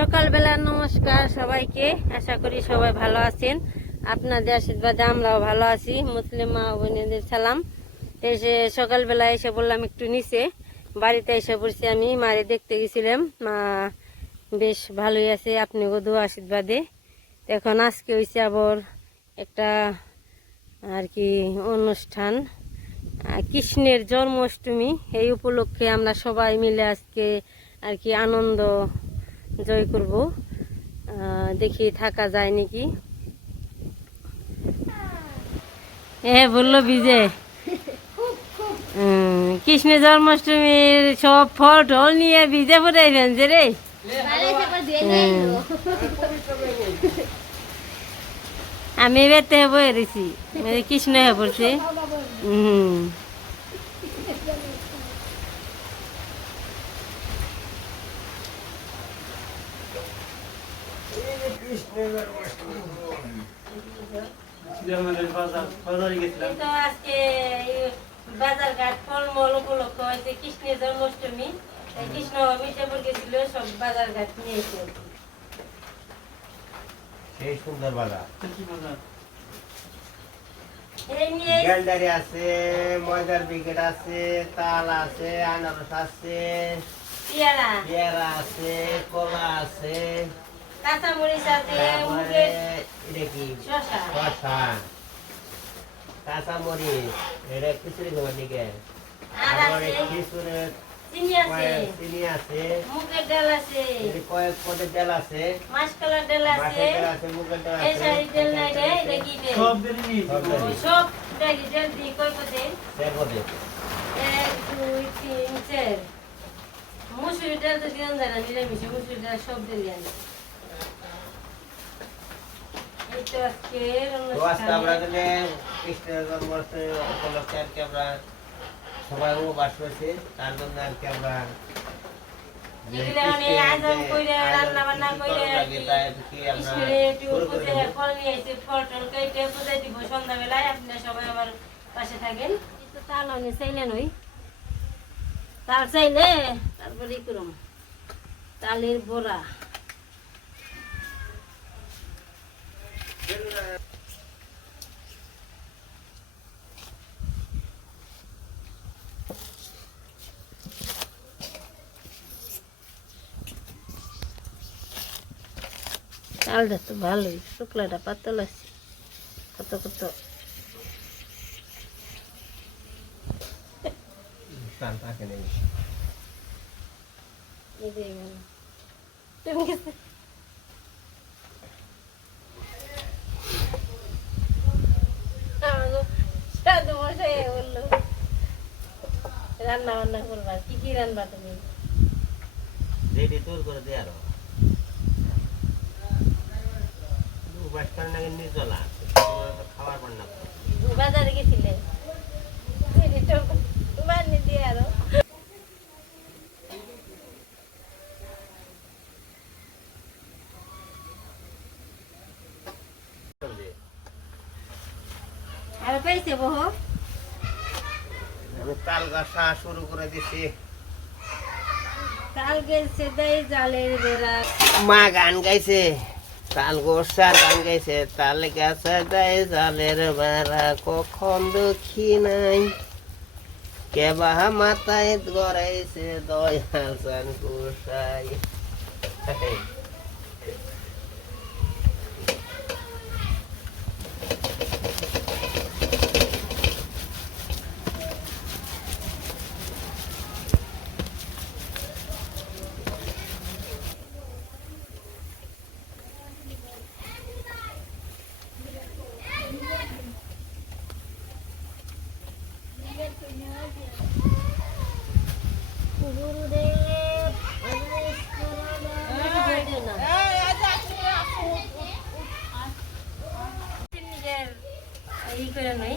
সকালবেলা নমস্কার সবাইকে। আশা করি সবাই ভালো আছেন। আপনাদের আশীর্বাদে আমরাও ভালো আছি। মুসলিম মা বোনেদের সালাম। এসে সকালবেলা এসে বললাম একটু নিচে। বাড়িতে এসে পড়ছি আমি মারে দেখতে গেছিলাম। মা বেশ ভালোই আছে আপনি গধু আশীর্বাদে। এখন আজকে হয়েছে আবার একটা আর কি অনুষ্ঠান। কৃষ্ণের জন্মাষ্টমী। এই উপলক্ষে আমরা সবাই মিলে আজকে আর কি আনন্দ জয় করব। দেখি থাকা যায় নাকি? হ্যাঁ বলল বিজয় হুম, কৃষ্ণের জন্মাষ্টমীর সব ফল টল নিয়ে বিজে পড়ে ফেলছে রে। আমি বেতে বয়ে রয়েছি মানে কৃষ্ণ হয়ে পড়ছে। হুম এই তো আজকে এই বাজার ঘাট ফলমূল উপলক্ষ হয়েছে কৃষ্ণের জন্মাষ্টমী কৃষ্ণ মিঠাপুর গেছিল সব বাজার ঘাট নিয়ে এসে সেই সুন্দর বাজার। এই আছে ময়দার বিকেট আছে তাল আছে আনারস আছে পেয়ারা। পেয়ারা আছে কলা আছে। কাঁচামরিচ আছে তারপরে মুগের এটা কি? কাঁচা এটা খিচুড়ি খাবার দিকে। আর আছে খিচুড়ির চিনি আছে। চিনি আছে। মুগের ডাল আছে। কয়েক পদের ডাল আছে। মাসকলার ডাল আছে। ডাল আছে মুগের ডাল এই আছে ডাল নাই রে এটা কি রে সব ওই সব ডালি ডাল দিয়ে কয় পদে? এক দুই তিন চার। মুসুরি ডাল তো দিলাম জানা নিরামিষ মুসুরি ডাল সব এই তো আজকে আমরা অনুষ্ঠানে কৃষ্ণের জন্মাষ্টমী উপলক্ষে আর কি আমরা সবাই উপবাস করেছি তার জন্য আর কি আমরা সন্ধ্যাবেলায়। আপনারা আমার পাশে থাকেন। তাল অনেক চাইলেন ওই তাল চাইলে তারপরে তালের বড়া। চালটা তো ভালোই শুক্লাটা পাতল আছে কত কত টান থাকে নেই। এটাই ভালো তুমি কিছু আমাকে সাধু মশাই বলল রান্না করবা? কি কি রান্না তুমি? রেডি তোর করে দে আরও। নির্জলা। খাবার বাজারে গেছিলে? দিয়ে আরও। আর পেয়েছে বহু? তাল গাছা শুরু করে দিছি। কাল গেছে দেয় জালের বেড়া। মা গান গাইছে তাল গোসার গান গাইছে তাল গাছা দেয় জালের বেড়া কখন দুঃখী নাই। কেবা মাথায় গড়াইছে দয়াল গোসাই গুরুদেব নিজের ই করে নই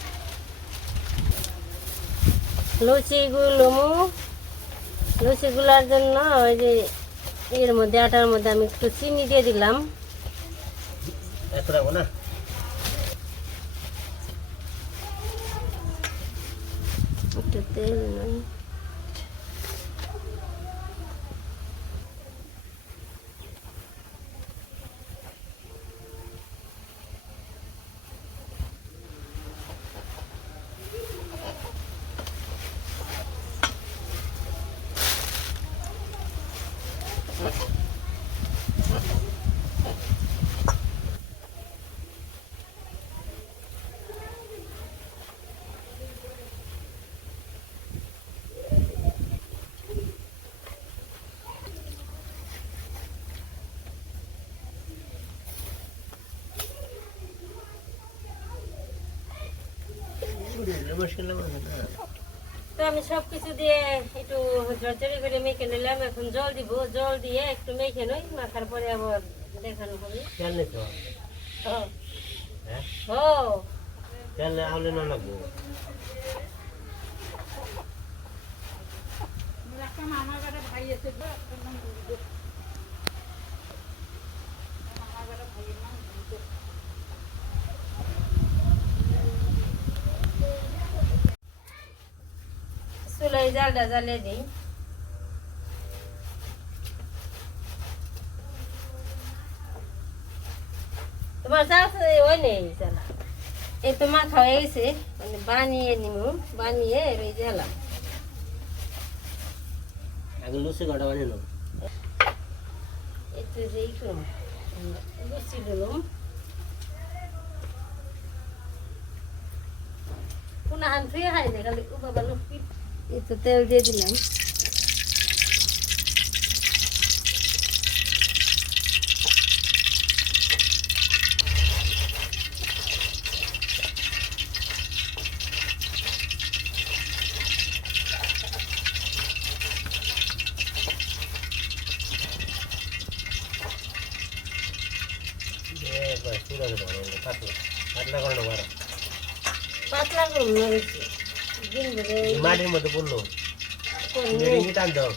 লুচিগুলো লুচিগুলার জন্য ওই যে এর মধ্যে আটার মধ্যে আমি একটু চিনি দিয়ে দিলাম এত রাখব না একটু তেল নয় মুশকিল না তো আমি সব কিছু দিয়ে একটু জর্জরি করে মেখে নিলাম। এখন জল দিব। জল দিয়ে একটু মেখে নই। মাখার পরে আবার দেখানো তো ও। হ্যাঁ? ও। না লাগবো। চুলাই জালটা জ্বালিয়ে দিই তোমার চাষ ওই নেই জ্বালা এই তো মাথা হয়ে গেছে মানে বানিয়ে নিব বানিয়ে এই জ্বালাম আগে লুচি কটা বানিয়ে নেব একটু যে ই করুম লুচি দিলাম। কোন হান ফিরে না খালি ও বাবা লুচি একটু তেল দিয়ে দিলাম। পাতলা করুন দিন ধরে মাটির মধ্যে পড়ল করুন। রিঙ্গি টান দাও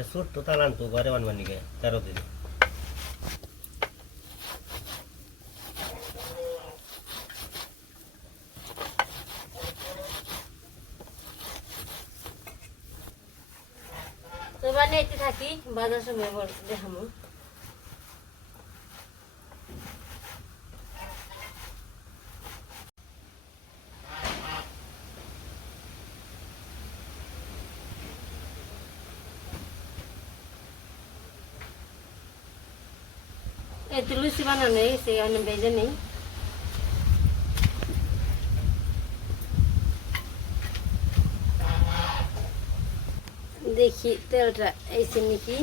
এটা ছোট্ট তালান তো ঘরে বানবার নিকে, তেরো দিন। তো বানিয়ে থাকি, বাজার সময় দেখামো। এই তো লুচি বানানো গেছে অনেক বেজে নেই। দেখি তেলটা এসে নাকি।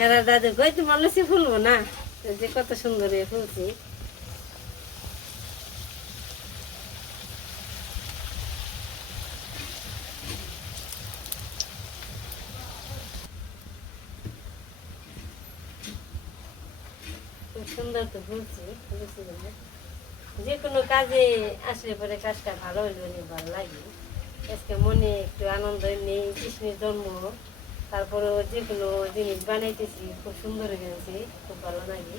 সারা দাদু, কই তোমার লুচি ফুলবো না? যে কত সুন্দর ফুলছি। সুন্দর তো ফুলছি যে কোনো কাজে আসলে পরে কাজটা ভালো হইলে ভালো লাগে। আজকে মনে একটু আনন্দ নেই কৃষ্ণের জন্ম। তারপরে যেগুলো জিনিস বানাইতেছি খুব সুন্দর হয়েছে খুব ভালো লাগে।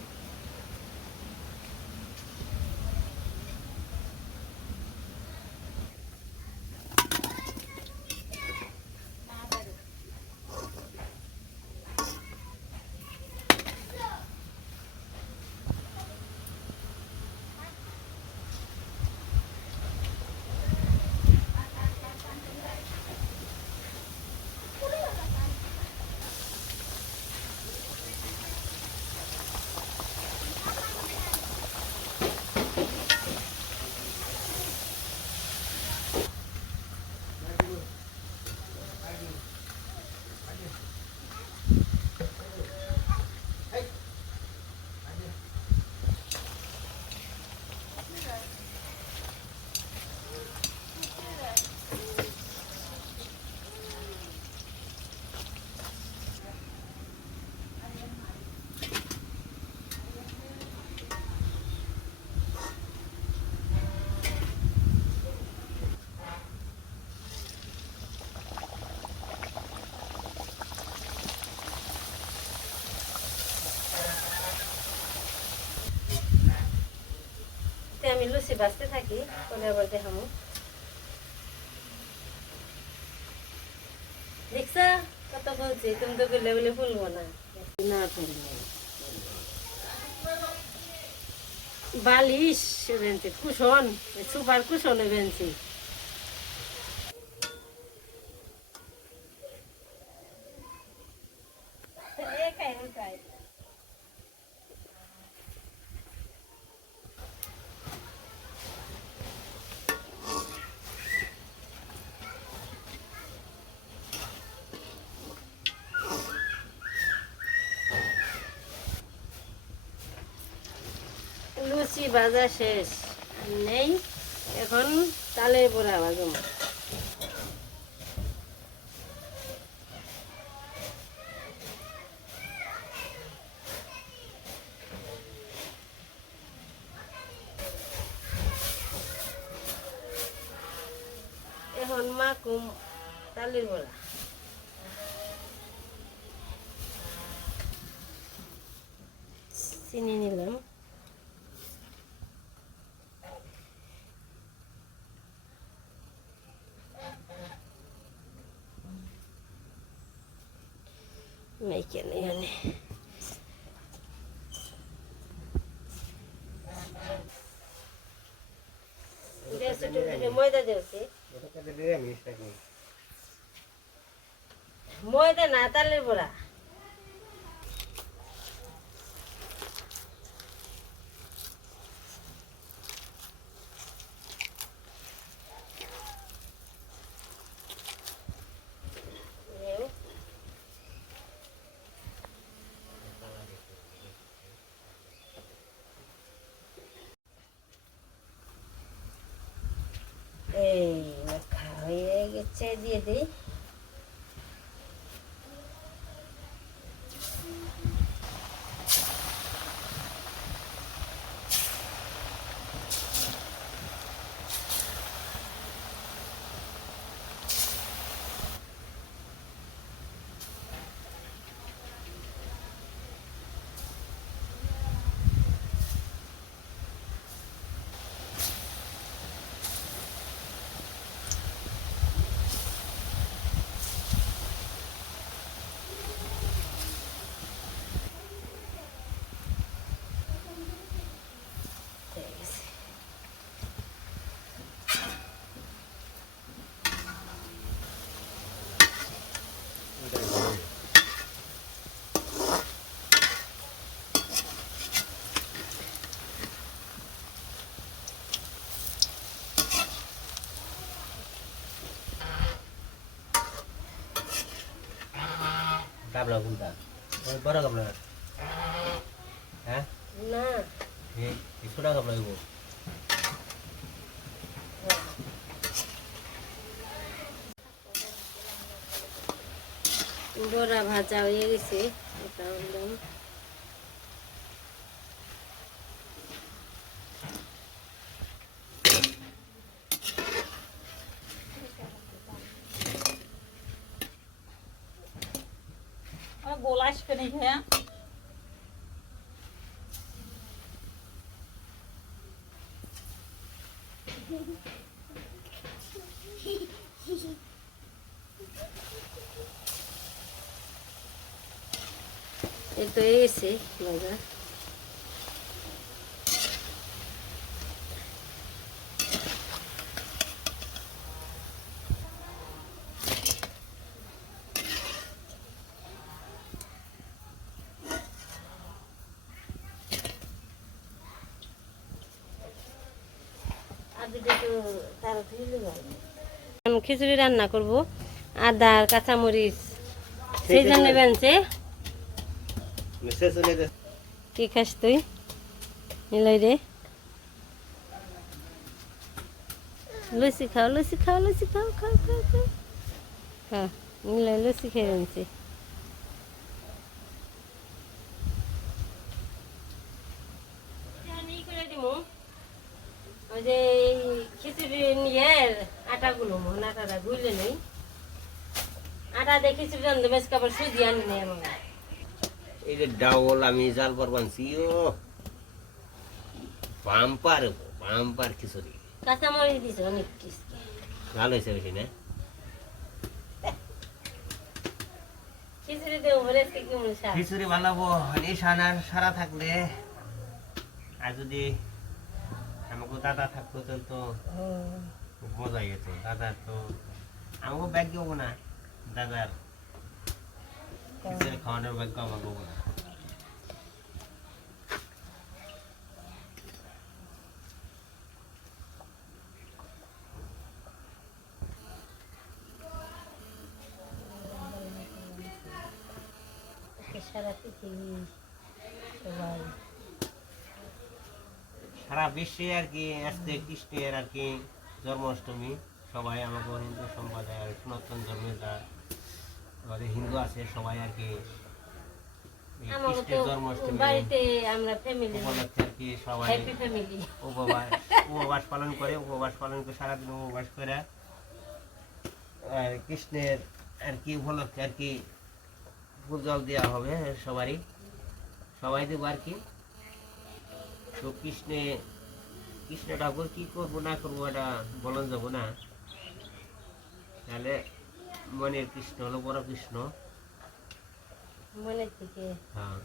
আমি লুচি বাঁচতে থাকি পরে আবার দেখামো। দেখছা কত বলছি তুমি তো গেলে বলে ফুলবো না। বালিশ বেঞ্চি কুশন সুপার কুশন বেঞ্চি লুচি ভাজা শেষ নেই। এখন তালের বড়া ভাজম এখন মাকুম তালের বড়া চিনি নিলাম। মেখে নিই টাকা ময়দা দিয়েছে ময়দা না তালের বড়া। এই হয়ে গেছে দিয়ে দিই হয়ে গেছে গাবলা কোনটা ওই বড় কাবলা। হ্যাঁ? না। এই ছোটা গাবলা হইব। বড়া ভাজা হয়ে গেছে এটা এই তো হয়ে গেছে ভাজা আর দুটো একটু তাড়াতাড়ি লাগাবো। এখন খিচুড়ি রান্না করব। আদা আর কাঁচামরিচ। সেই জন্য বেনছে। কি খাস তুই? নিলাই রে। লুচি খাও লুচি খাও লুচি খাও খাও খাও খাও। হ্যাঁ নিলাই লুচি খেয়ে আনছি ওই যে এই খিচুড়ি নিয়ে আটাগুলো মন আটাটা গুলে নেই খিচুড়ি রান্ধতে বেশ কাপড় সুজি আনি নেই আমার এই যে ডাউল আমি জাল পর বানছি ও। পাম্পার বাম্পার খিচুড়ি। কাঁচামরিচ দিছে অনেক কিছু ভালো হয়েছে বেশি না? খিচুড়ি দেবো বলে আজকে কি শাক খিচুড়ি বানাবো নিশানার সারা থাকলে। আর যদি আমাকে দাদা থাকতো তো মজা যেত। দাদা তো আমাকে ব্যাগ দেবো না দাদার। সারা বিশ্বে আর কি, আজকে কৃষ্ণের আর কি জন্মাষ্টমী, সবাই আমাকে হিন্দু সম্প্রদায় সনাতন ধর্মে যা আমাদের হিন্দু আছে সবাই আর কি এই আমাকে তো কৃষ্ণের জন্মাষ্টমী বাড়িতে আমরা ফ্যামিলি উপলক্ষে আর কি সবাই উপবাস উপবাস পালন করে উপবাস পালন করে সারাদিন উপবাস করে। আর কৃষ্ণের আর কি উপলক্ষে আর কি ফুল জল দেওয়া হবে সবারই। সবাই দেবো আর কি। তো কৃষ্ণে কৃষ্ণ ঠাকুর কি করব না করব এটা বলন যাব না। তাহলে মনের কৃষ্ণ হলো বড় কৃষ্ণ মনের থেকে। হ্যাঁ।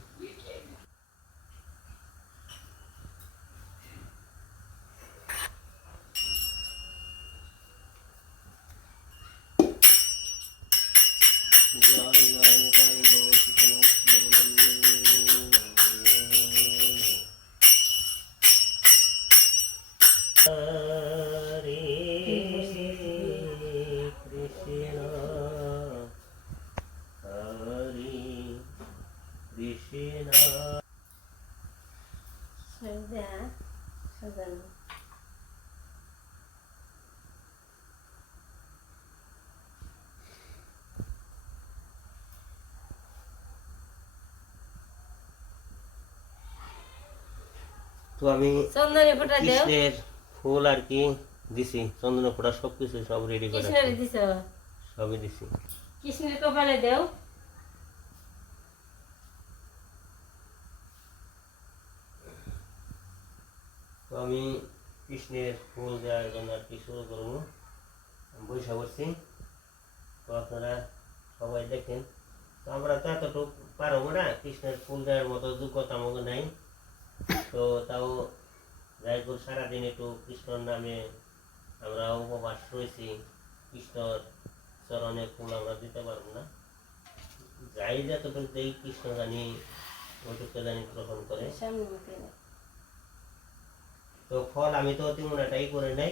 তো আমি কৃষ্ণের ফুল আর কি দিছি। চন্দন ফোটা সব কিছু সব রেডি করে। সবই দিছি। কৃষ্ণের কপালে দেও। আমি কৃষ্ণের ফুল দেওয়ার জন্য আর কি শুরু করব। বৈশা করছি তো আপনারা সবাই দেখেন। তো আমরা তো এতটুকু পারব না। কৃষ্ণের ফুল দেওয়ার মতো যোগ্যতা আমাকে নাই। তো তাও যাই হোক, সারাদিন একটু কৃষ্ণর নামে আমরা উপবাস রয়েছি। কৃষ্ণর চরণে ফুল আমরা দিতে পারব না। যাই যতটুকু দেই, কৃষ্ণ জানি ওইটুকু জানি গ্রহণ করে। তো ফল আমি তো তিমুনাটাই করে নাই।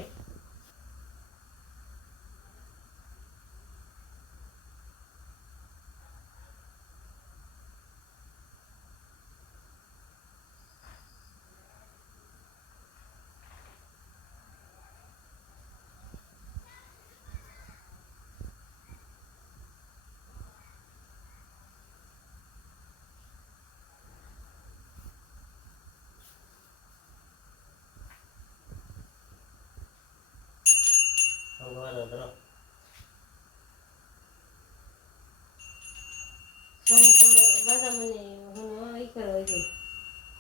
বাদামণি হলো এই করো ওই যে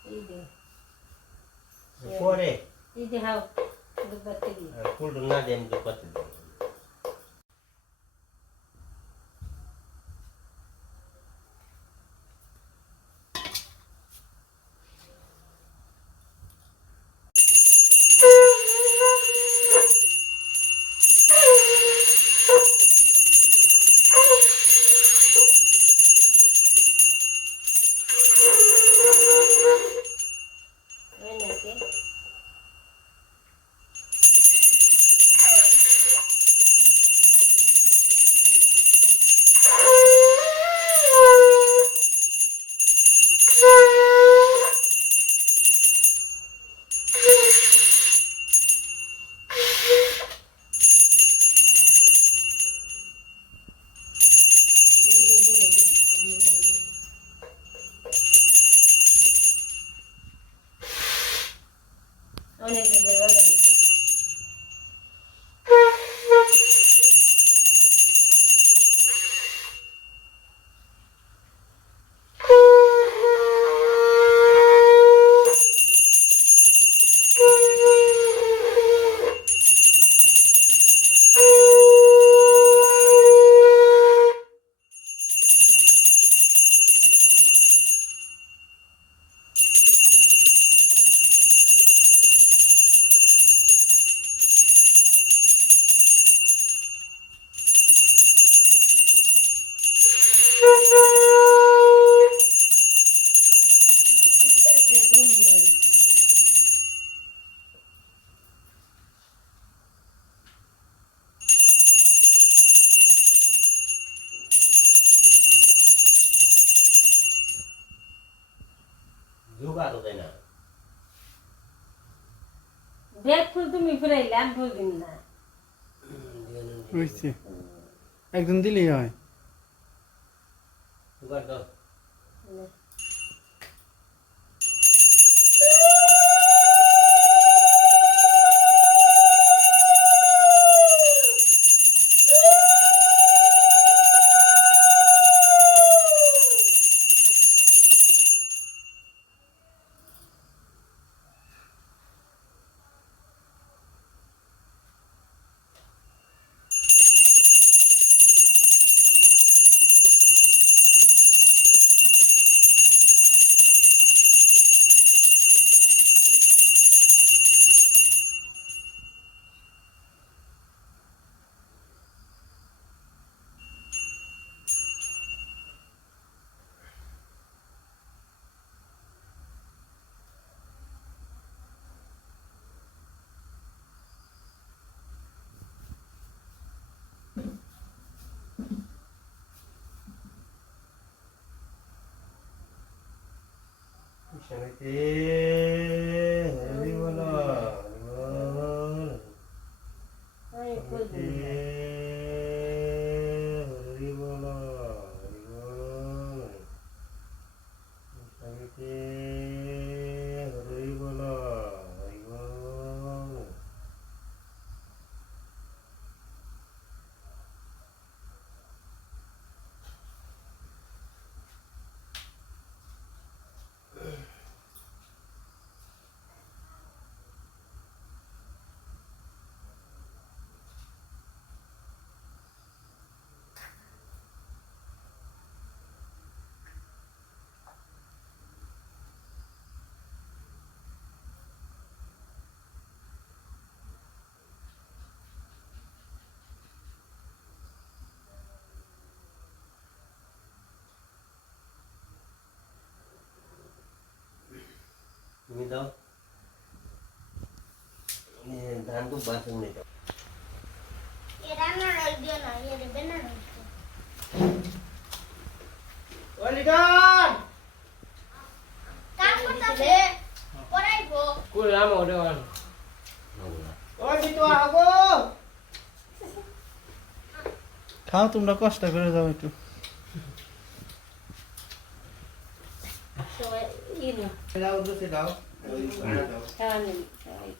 এই দে পরে এই দে হাও দুবাতে দি ফুল না একজন দিলেই হয়। Deixa eu ver. তুমি দাও এ, ধান তো বাঁচুন নি দাও অলিডন কুলাম ওডন ও জিতু আগো খাও তোমরা কষ্ট করে যাও একটু সবাই ই না দাও দুসে দাও খাওয়া নেই সবাই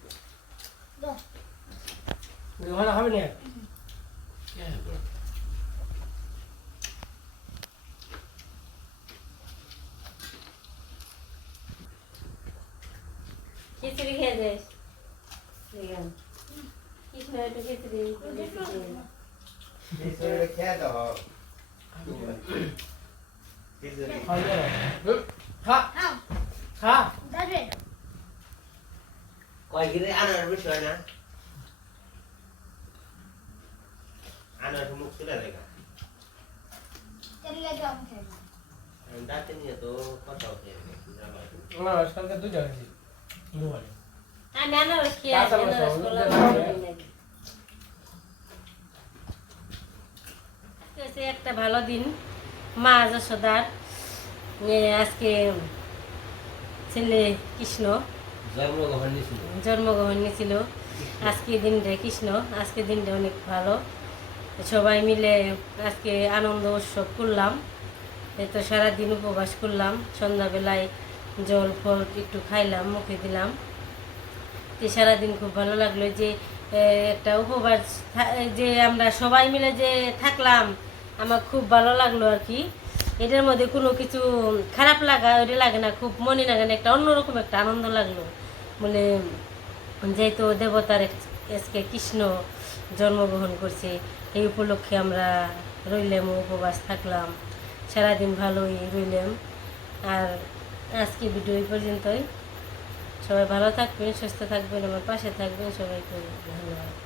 ভালো হবে না খিচুড়ি খেয়ে যাস দেখেন কৃষ্ণ একটু খিচুড়ি খিচুড়ি খেয়ে দাও খিচুড়ি কয় গিরে আনার বিষয় না আনার মুখ চলে দেখা দাঁতে নিয়ে তো কথা হচ্ছে আমি আনারস খেয়ে আনারস করলাম আজকে একটা ভালো দিন। মা যশোদার আজকে ছেলে কৃষ্ণ। জন্মগ্রহণ নিয়েছিল আজকে দিনটা কৃষ্ণ, আজকে দিনটা অনেক ভালো। সবাই মিলে আজকে আনন্দ উৎসব করলাম। তো সারাদিন উপবাস করলাম। সন্ধ্যাবেলায় জল, ফল একটু খাইলাম, মুখে দিলাম। তো সারাদিন খুব ভালো লাগল যে একটা উপবাস যে আমরা সবাই মিলে যে থাকলাম, আমার খুব ভালো লাগল আর কি। এটার মধ্যে কোনো কিছু খারাপ লাগা ওটা লাগে না, খুব মনে লাগে না একটা অন্যরকম একটা আনন্দ লাগল। বলে যেহেতু দেবতার আজকে কৃষ্ণ জন্মগ্রহণ করছে, এই উপলক্ষে আমরা রইলাম, উপবাস থাকলাম, সারাদিন ভালোই রইলাম। আর আজকে ভিডিও এই পর্যন্তই। সবাই ভালো থাকবেন, সুস্থ থাকবেন, আমার পাশে থাকবেন, সবাইকে ধন্যবাদ।